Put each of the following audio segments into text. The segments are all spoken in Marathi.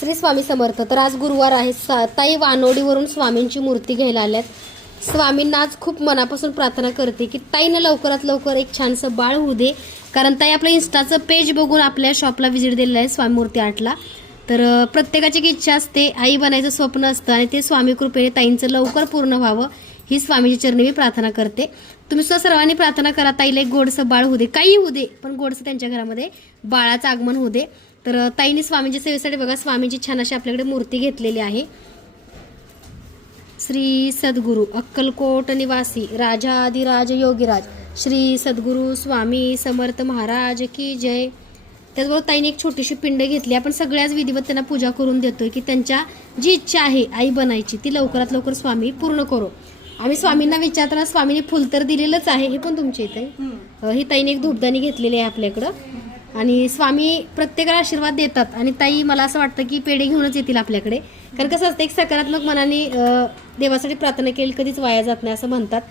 श्री स्वामी समर्थ तर आज गुरुवार आहे. सा- ताई वानोडीवरून स्वामींची मूर्ती घ्यायला आल्यात. स्वामींना आज खूप मनापासून प्रार्थना करते की ताईनं लवकरात लवकर एक छानसं बाळ होऊ दे. कारण ताई आपलं इन्स्टाचं पेज बघून आपल्या शॉपला व्हिजिट दिलेलं आहे स्वामी मूर्ती आर्टला. तर प्रत्येकाची एक इच्छा असते आई बनायचं स्वप्न असतं आणि ते स्वामी कृपेने ताईंचं लवकर पूर्ण व्हावं. ही स्वामीची चरणी मी प्रार्थना करते. तुम्ही सुद्धा सर्वांनी प्रार्थना करा ताईला एक गोडसं बाळ होऊ दे. काही होऊ दे पण गोडसं त्यांच्या घरामध्ये बाळाचं आगमन होऊ दे. तर ताईनी ताईने स्वामींच्या सेवेसाठी बघा स्वामींची छान अशी आपल्याकडे मूर्ती घेतलेली आहे. श्री सद्गुरू अक्कलकोट निवासी राजाधिराज योगीराज. श्री सद्गुरू स्वामी समर्थ महाराज की जय. त्याचबरोबर ताईने एक छोटीशी पिंड घेतली. आपण सगळ्याच विधिवत त्यांना पूजा करून देतोय की त्यांच्या जी इच्छा आहे आई बनायची ती लवकरात लवकर स्वामी पूर्ण करो. आम्ही स्वामींना विचारताना स्वामीने फुल तर दिलेलंच आहे हे पण तुमच्या इथे. ही ताईने एक धूपदाणी घेतलेली आहे आपल्याकडं. आणि स्वामी प्रत्येकाला आशीर्वाद देतात. आणि ताई मला असं वाटतं की पेढे घेऊनच येतील आपल्याकडे. कारण कसं असतं एक सकारात्मक मनाने देवासाठी प्रार्थना केली कधीच वाया जात नाही असं म्हणतात.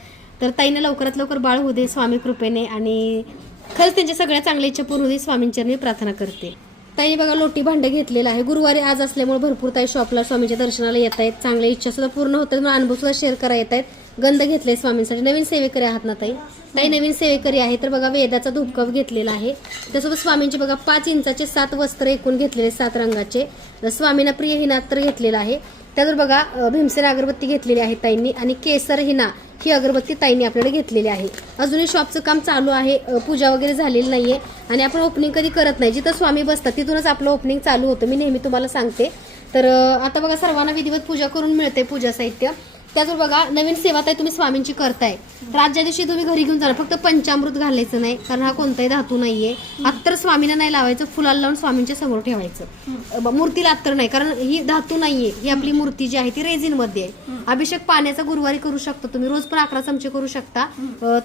तर ताईनं लवकरात लवकर बाळ होऊ दे स्वामी कृपेने. आणि खरंच त्यांच्या सगळ्या चांगल्या इच्छा पूर्ण स्वामींच्या मी प्रार्थना करते. ताईने बघा लोटी भांड घेतलेलं आहे. गुरुवारी आज असल्यामुळे भरपूर ताई शॉपला स्वामीच्या दर्शनाला येत आहेत चांगल्या इच्छा सुद्धा पूर्ण होतात म्हणून अनुभव सुद्धा शेअर करा येत आहेत गंध घेतले स्वामींसाठी. नवीन सेवेकरी आहात ना ताई? ताई नवीन सेवेकरी आहे तर बघा वेदाचा धूपकप घेतलेला आहे. त्यासोबत स्वामींचे बघा पाच इंचाचे सात वस्त्र एकूण घेतलेले सात रंगाचे. स्वामींना प्रिय हिनात्र घेतलेला आहे. त्यावर बघा भीमसेन अगरबत्ती घेतलेली आहे ताईंनी आणि केसर हिना ही अगरबत्ती ताईंनी आपल्याला घेतलेली आहे. अजूनही शॉपचं काम चालू आहे पूजा वगैरे झालेली नाहीये आणि आपण ओपनिंग कधी करत नाही. जिथं स्वामी बसतात तिथूनच आपलं ओपनिंग चालू होतं. मी नेहमी तुम्हाला सांगते. तर आता बघा सर्वांना विधिवत पूजा करून मिळते पूजा साहित्य. त्याचबरोबर बघा नवीन सेवा ताई तुम्ही स्वामींची करताय. तर आज दिवशी तुम्ही घरी घेऊन जाणार. फक्त पंचामृत घालायचं नाही कारण हा कोणताही धातू नाहीये. अत्तर स्वामींना नाही लावायचं फुलाला लावून स्वामींच्या समोर ठेवायचं. मूर्तीला अत्तर नाही कारण ही धातू नाहीये. ही आपली मूर्ती जी आहे ती रेझिनमध्ये आहे. अभिषेक पाण्याचा गुरुवारी करू शकता तुम्ही रोज पण अकरा चमचे करू शकता.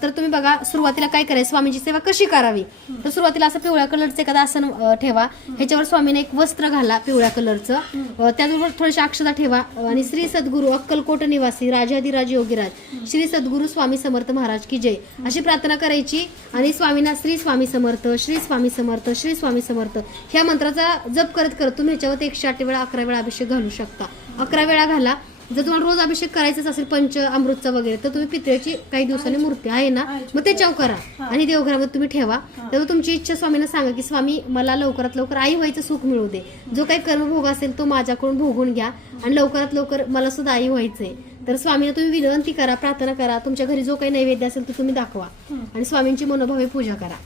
तर तुम्ही बघा सुरुवातीला काय करायचं स्वामींची सेवा कशी करावी? तर सुरुवातीला असं पिवळ्या कलरचं एखादं आसन ठेवा. ह्याच्यावर स्वामीने एक वस्त्र घाला पिवळ्या कलरचं. त्याचबरोबर थोडीशी अक्षता ठेवा. आणि श्री सद्गुरू अक्कलकोट निवास राजाधिराज योगीराज श्री सद्गुरू स्वामी समर्थ महाराज की जय. अशी प्रार्थना करायची आणि स्वामींना श्री स्वामी समर्थ श्री स्वामी समर्थ श्री स्वामी समर्थ ह्या मंत्राचा जप करत करत तुम्ही ह्याच्यावर एकशे आठ वेळा अकरा वेळा अभिषेक घालू शकता. अकरा वेळा घाला. जर तुम्हाला रोज अभिषेक करायचाच असेल पंच अमृतचा वगैरे तर तुम्ही पितळेची काही दिवसांनी मूर्ती आहे ना मग त्याच्यावर करा आणि देवघरामध्ये तुम्ही ठेवा. तेव्हा तुमची इच्छा स्वामींना सांगा की स्वामी मला लवकरात लवकर आई व्हायचं सुख मिळू दे. जो काही कर्मभोग असेल तो माझ्याकडून भोगून घ्या आणि लवकरात लवकर मला सुद्धा आई व्हायचंय. तर स्वामींना तुम्ही विनंती करा प्रार्थना करा. तुमच्या घरी जो काही नैवेद्य असेल तो तुम्ही दाखवा. आणि स्वामींची मनोभावे पूजा करा.